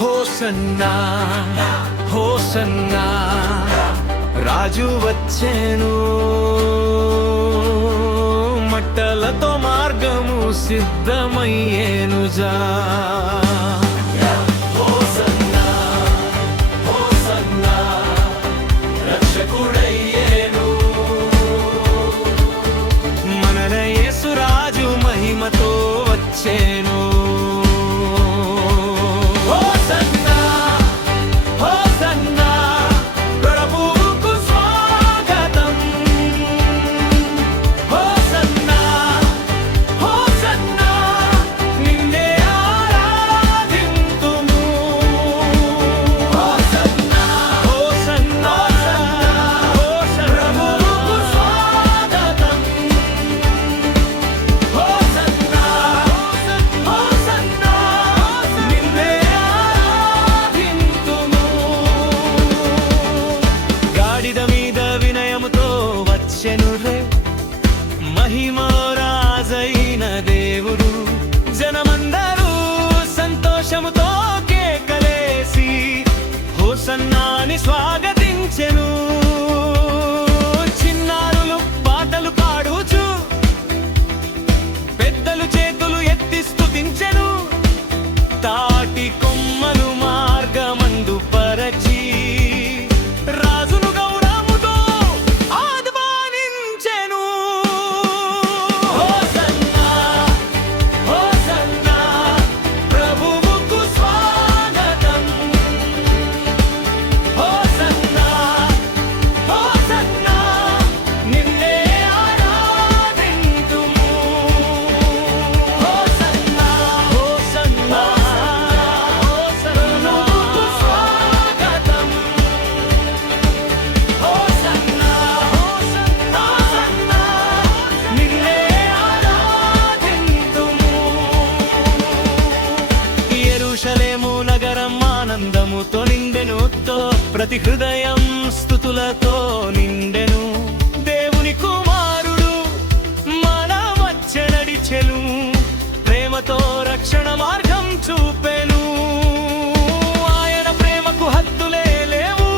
Hosanna hosanna రాజు వచ్చేను, మట్టలతో మార్గము సిద్ధమయ్యేనుజా. Hosanna hosanna రక్షకుడయ్యేను, మన యేసు రాజు మహిమతో వచ్చేను. మహిమరాజైన దేవుడు జనమందరూ సంతోషముతో కేకలేసి హోసన్నాని స్వాగతించెను. చిన్నారులు పాటలు పాడుచు, పెద్దలు చేతులు ఎత్తి స్తుతించెను. తాటి కొమ్మలు మార్గమందు పరచి రాజును గౌరవముతో ఆహ్వానించెను. హోసన్నా హోసన్నా ప్రభువుకు స్వాగతం. హోసన్నా హోసన్నా నిన్నే ఆరాధింతుము. హోసన్నా హోసన్నా ప్రభువుకు స్వాగతం. హోసన్నా హోసన్నా నిన్నే ఆరాధింతుము. యెరూషలేము నగరం ఆనందముతో నిండెను, ప్రతి హృదయం స్తుతులతో నిండెను. దేవుని కుమారుడు మన మధ్య నడిచెను, ప్రేమతో రక్షణ మార్గం చూపెను. ఆయన ప్రేమకు హద్దులే లేవు,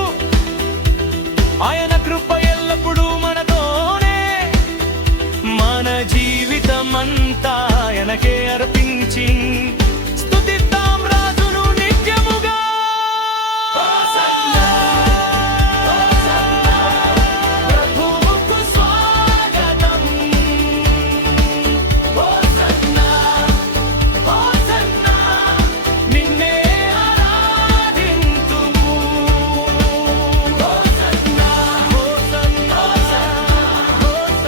ఆయన కృప ఎల్లప్పుడూ మనతోనే. మన జీవితం అంతా ఆయనకే అర్పించి స్తుతిద్దాం రాజును నిత్యముగా. హోసన్నా హోసన్నా ప్రభువుకు స్వాగతం. హోసన్నా హోసన్నా నిన్నే ఆరాధింతుము. హోసన్నా హోసన్నా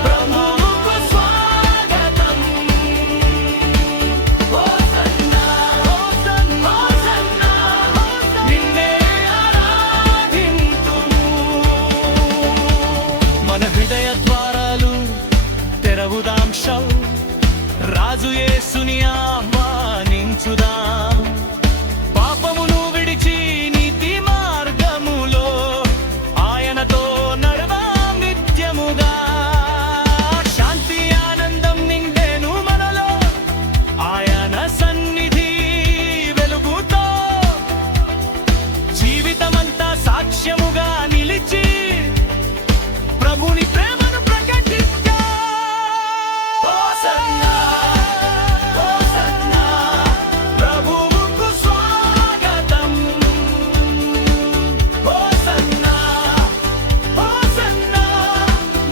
ప్రభువుకు స్వాగతం. హోసన్నా హోసన్నా నిన్నే ఆరాధింతుము. మన హృదయ ద్వారాలు తెరవుదాం, రాజు యేసుని ఆహ్వానించుదాం. పాపమును విడిచి నీతి మార్గములో ఆయనతో నడవాం నిత్యముగా. శాంతి ఆనందం నిండెను మనలో, ఆయన సన్నిధి వెలుగుతో జీవితమంతా సాక్ష్యముగా నిలిచి ప్రభుని ప్రేమను ప్రకటిద్దాం. హోసన్నా హోసన్నా ప్రభువుకు స్వాగతం. హోసన్నా హోసన్నా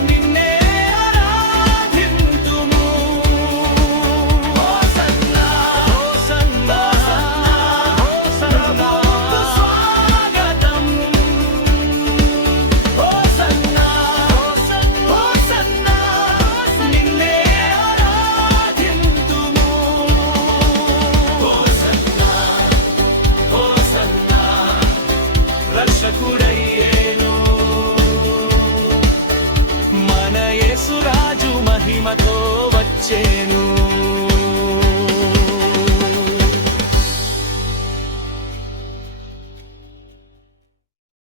నిన్నే ఆరాధింతుము. హోసన్నా హోసన్నా ప్రభువుకు స్వాగతం. హోసన్నా హోసన్నా నిన్నే ఆరాధింతుము. హోసన్నా హోసన్నా రక్షకుడయ్యేను, మన యేసు రాజు మహిమతో వచ్చే